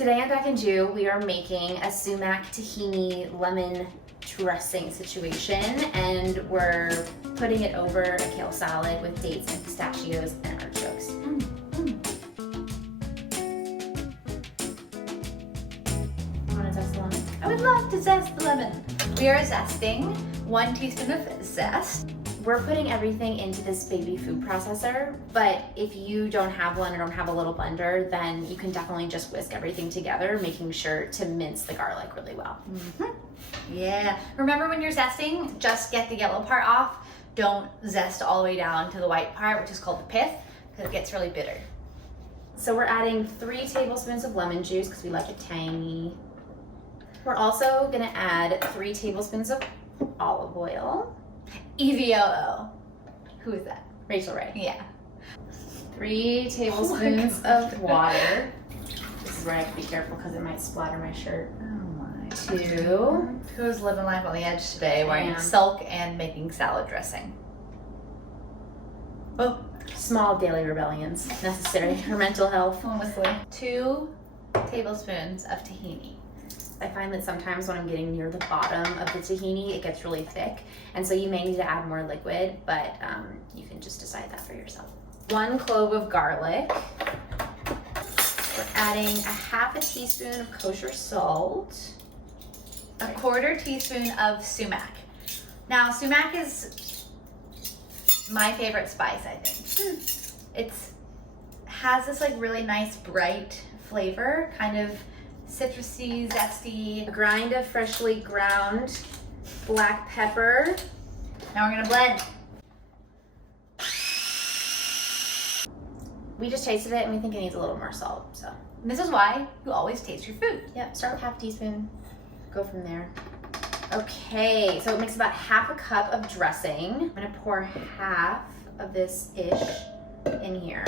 Today on Beck and Jew, we are making a sumac tahini lemon dressing situation, and we're putting it over a kale salad with dates and pistachios and artichokes. Want to zest the lemon? I would love to zest the lemon. We are zesting 1 teaspoon of zest. We're putting everything into this baby food processor, but if you don't have one or don't have a little blender, then you can definitely just whisk everything together, making sure to mince the garlic really well. Yeah. Remember when you're zesting, just get the yellow part off. Don't zest all the way down to the white part, which is called the pith, because it gets really bitter. So we're adding 3 tablespoons of lemon juice because we like it tangy. We're also gonna add 3 tablespoons of olive oil. EVOO. Who is that? Rachel Ray. Yeah. 3 tablespoons of water. This is where I have to be careful because it might splatter my shirt. Oh my. 2. Who's living life on the edge today, wearing am. silk and making salad dressing? Oh, Small daily rebellions necessary for mental health. honestly. 2 tablespoons of tahini. I find that sometimes when I'm getting near the bottom of the tahini, it gets really thick. And so you may need to add more liquid, but you can just decide that for yourself. 1 clove of garlic. We're adding a 1/2 teaspoon of kosher salt. A 1/4 teaspoon of sumac. Now, sumac is my favorite spice, I think. It's has this like really nice bright flavor, kind of citrusy, zesty. A grind of freshly ground black pepper. Now we're gonna blend. We just tasted it and we think it needs a little more salt, so. And this is why you always taste your food. Yep, start with 1/2 teaspoon, go from there. Okay, so it makes about 1/2 cup of dressing. I'm gonna pour 1/2 of this-ish in here.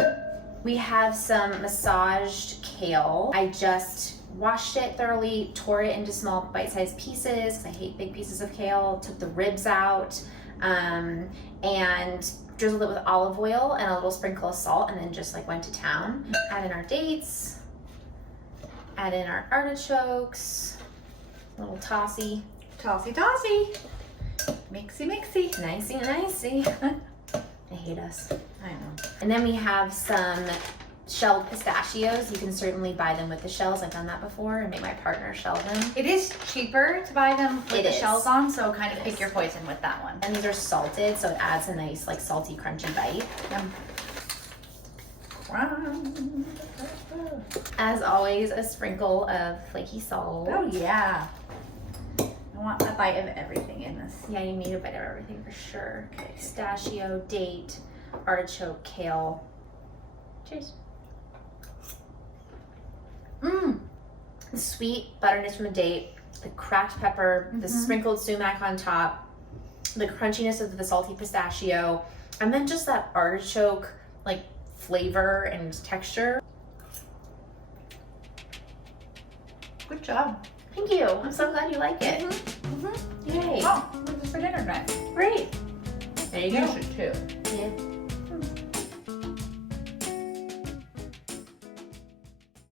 We have some massaged kale. I just washed it thoroughly, tore it into small bite-sized pieces because I hate big pieces of kale, took the ribs out, and drizzled it with olive oil and a little sprinkle of salt, and then just like went to town. Add in our dates, add in our artichokes, a little tossy. Tossy, tossy. Mixy, mixy. Nicey, nicey. I hate us. I know. And then we have some shelled pistachios. You can certainly buy them with the shells. I've done that before and make my partner shell them. It is cheaper to buy them with It the is. shells on, so kind of It pick is. your poison with that one. And these are salted, so it adds a nice, like, salty, crunchy bite. As always, a sprinkle of flaky salt. Oh yeah. I want a bite of everything in this. Yeah, you need a bite of everything for sure. Okay, pistachio, date, artichoke, kale. Cheers. Mmm. The sweet butterness from the date, the cracked pepper, the sprinkled sumac on top, the crunchiness of the salty pistachio, and then just that artichoke like flavor and texture. Good job. Thank you. I'm so glad you like it. Yay. Oh, this is for dinner tonight. Great. There you You go. should too. Yeah.